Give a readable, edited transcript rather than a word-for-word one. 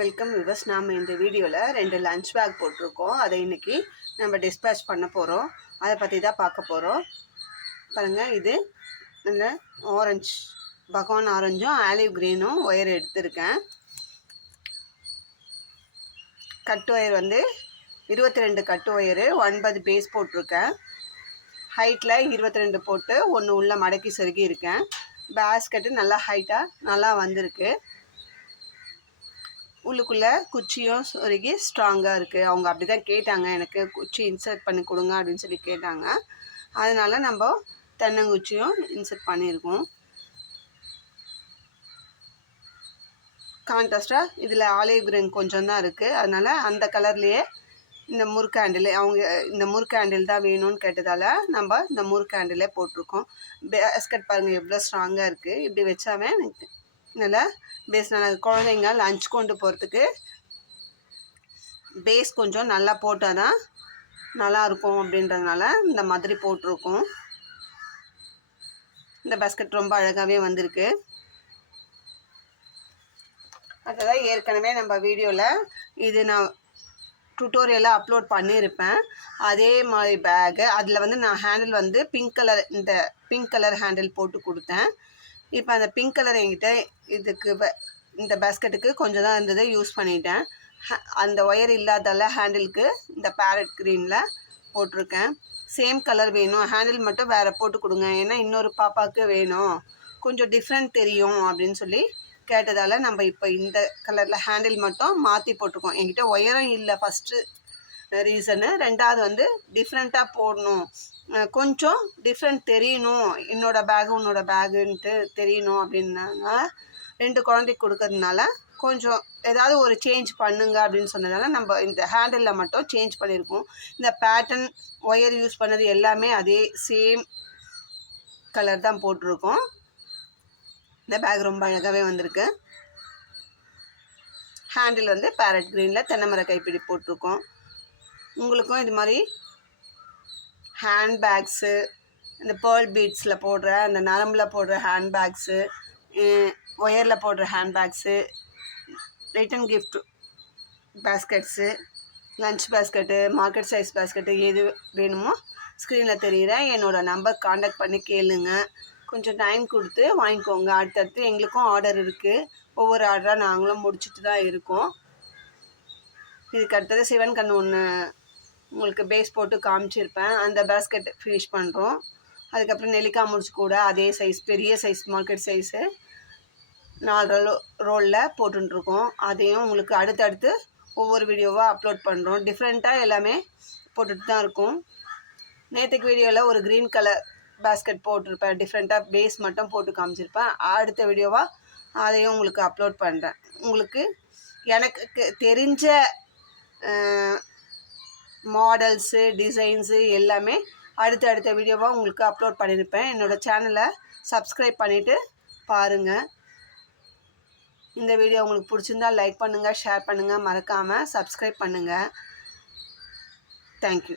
Welcome viewers. நாம் இந்த வீடியோவில் 2 லஞ்ச் பேக் போட்டிருக்கோம். அதை இன்றைக்கி நம்ம டிஸ்பேச் பண்ண போகிறோம். அதை பற்றி தான் பார்க்க போகிறோம். பாருங்கள், இது நல்ல ஆரஞ்சு பகவான் ஆரஞ்சும் ஆலிவ் க்ரீனும் ஒயர் எடுத்திருக்கேன். கட்டு ஒயர் வந்து 22 கட்டு ஒயரு 9 பேஸ் போட்டிருக்கேன். ஹைட்டில் 22 போட்டு ஒன்று உள்ள மடக்கி சொருகி இருக்கேன். பேஸ்கெட்டு நல்லா ஹைட்டாக நல்லா வந்திருக்கு. உள்ளுக்குள்ளே குச்சியும் சொருகி ஸ்ட்ராங்காக இருக்குது. அவங்க அப்படி தான் கேட்டாங்க, எனக்கு குச்சி இன்சர்ட் பண்ணி கொடுங்க அப்படின்னு சொல்லி கேட்டாங்க. அதனால் நம்ம தென்னங்குச்சியும் இன்சர்ட் பண்ணியிருக்கோம். கான்ட்ராஸ்டாக இதில் ஆலிவ் கிரீன் கொஞ்சம் தான் இருக்குது. அதனால் அந்த கலர்லேயே இந்த முறுக்கு ஹேண்டில் அவங்க இந்த முறுக்கு ஹேண்டில் தான் வேணும்னு கேட்டதால் நம்ம இந்த முறுக்கு ஹேண்டிலே போட்டிருக்கோம். பேஸ்கெட் பாருங்கள் எவ்வளோ ஸ்ட்ராங்காக இருக்குது. இப்படி வச்சாவே நல்லா பேஸ் நல்லா குழந்தைங்க லஞ்ச் கொண்டு போகிறதுக்கு பேஸ் கொஞ்சம் நல்லா போட்டால் தான் நல்லாயிருக்கும். அப்படின்றதுனால இந்த மாதிரி போட்டிருக்கோம். இந்த பேஸ்கெட் ரொம்ப அழகாகவே வந்திருக்கு. அதுதான் ஏற்கனவே நம்ம வீடியோவில் இது நான் டுட்டோரியலாக அப்லோட் பண்ணியிருப்பேன். அதே மாதிரி பேகு அதில் வந்து நான் ஹேண்டில் வந்து பிங்க் கலர், இந்த பிங்க் கலர் ஹேண்டில் போட்டு கொடுத்தேன். இப்போ அந்த பிங்க் கலர் என்கிட்ட இதுக்கு இந்த பேஸ்கெட்டுக்கு கொஞ்சம் தான் இருந்தது, யூஸ் பண்ணிட்டேன். அந்த ஒயர் இல்லாதால ஹேண்டிலுக்கு இந்த பேரட் க்ரீனில் போட்டிருக்கேன். சேம் கலர் வேணும், ஹேண்டில் மட்டும் வேறு போட்டு கொடுங்க, ஏன்னா இன்னொரு பாப்பாவுக்கு வேணும், கொஞ்சம் டிஃப்ரெண்ட் தெரியும் அப்படின்னு சொல்லி கேட்டதால் நம்ம இப்போ இந்த கலரில் ஹேண்டில் மட்டும் மாற்றி போட்டிருக்கோம். என்கிட்ட ஒயரும் இல்லை ஃபஸ்ட்டு ரீசனு. ரெண்டாவது வந்து டிஃப்ரெண்ட்டாக போடணும், கொஞ்சம் டிஃப்ரெண்ட் தெரியணும், என்னோடய பேகு உன்னோட பேகுன்ட்டு தெரியணும் அப்படின்னாங்க. 2 குழந்தைக்கு கொடுக்கறதுனால கொஞ்சம் ஏதாவது ஒரு சேஞ்ச் பண்ணுங்க அப்படின்னு சொன்னதால நம்ம இந்த ஹேண்டிலில் மட்டும் சேஞ்ச் பண்ணியிருக்கோம். இந்த பேட்டர்ன் ஒயர் யூஸ் பண்ணது எல்லாமே அதே சேம் கலர் தான் போட்டிருக்கோம். இந்த பேக் ரொம்ப அழகாகவே வந்திருக்கு. ஹேண்டில் வந்து பேரட் க்ரீனில் தென்னைமர கைப்பிடி போட்டிருக்கோம். உங்களுக்கும் இது மாதிரி ஹேண்ட் பேக்ஸு, இந்த பேர்ல் பீட்ஸில் போடுற அந்த நரம்பில் போடுற ஹேண்ட் பேக்ஸு, ஒயரில் போடுற hand bags, return gift baskets, lunch basket, market size basket எது வேணுமோ ஸ்க்ரீனில் தெரிகிற என்னோடய நம்பர் காண்டாக்ட் பண்ணி கேளுங்க. கொஞ்சம் டைம் கொடுத்து வாங்கிக்கோங்க. அடுத்தடுத்து எங்களுக்கும் ஆர்டர் இருக்குது. ஒவ்வொரு ஆர்டராக நாங்களும் முடிச்சுட்டு தான் இருக்கோம். இதுக்கு அடுத்தது சிவன் கண்ணு ஒன்று உங்களுக்கு பேஸ் போட்டு காமிச்சிருப்பேன், அந்த பேஸ்கெட் ஃபினிஷ் பண்ணுறோம். அதுக்கப்புறம் நெல்லிக்காய் முடிச்சு கூட அதே சைஸ், பெரிய சைஸ் மார்க்கெட் சைஸு 4 ரோலில் போட்டுருக்கோம். அதையும் உங்களுக்கு அடுத்தடுத்து ஒவ்வொரு வீடியோவாக அப்லோட் பண்ணுறோம். டிஃப்ரெண்ட்டாக எல்லாமே போட்டுட்டு தான் இருக்கும். நேற்றுக்கு வீடியோவில் ஒரு க்ரீன் கலர் பேஸ்கெட் போட்டிருப்பேன், டிஃப்ரெண்ட்டாக பேஸ் மட்டும் போட்டு காமிச்சிருப்பேன். அடுத்த வீடியோவாக அதையும் உங்களுக்கு அப்லோட் பண்ணுறேன். உங்களுக்கு எனக்கு தெரிஞ்ச மாடல்ஸு, டிசைன்ஸு எல்லாமே அடுத்த வீடியோவாக உங்களுக்கு அப்லோட் பண்ணியிருப்பேன். என்னோடய சேனலை சப்ஸ்கிரைப் பண்ணிவிட்டு பாருங்கள். இந்த வீடியோ உங்களுக்கு பிடிச்சிருந்தால் லைக் பண்ணுங்கள், ஷேர் பண்ணுங்கள், மறக்காமல் சப்ஸ்கிரைப் பண்ணுங்கள். தேங்க்யூ.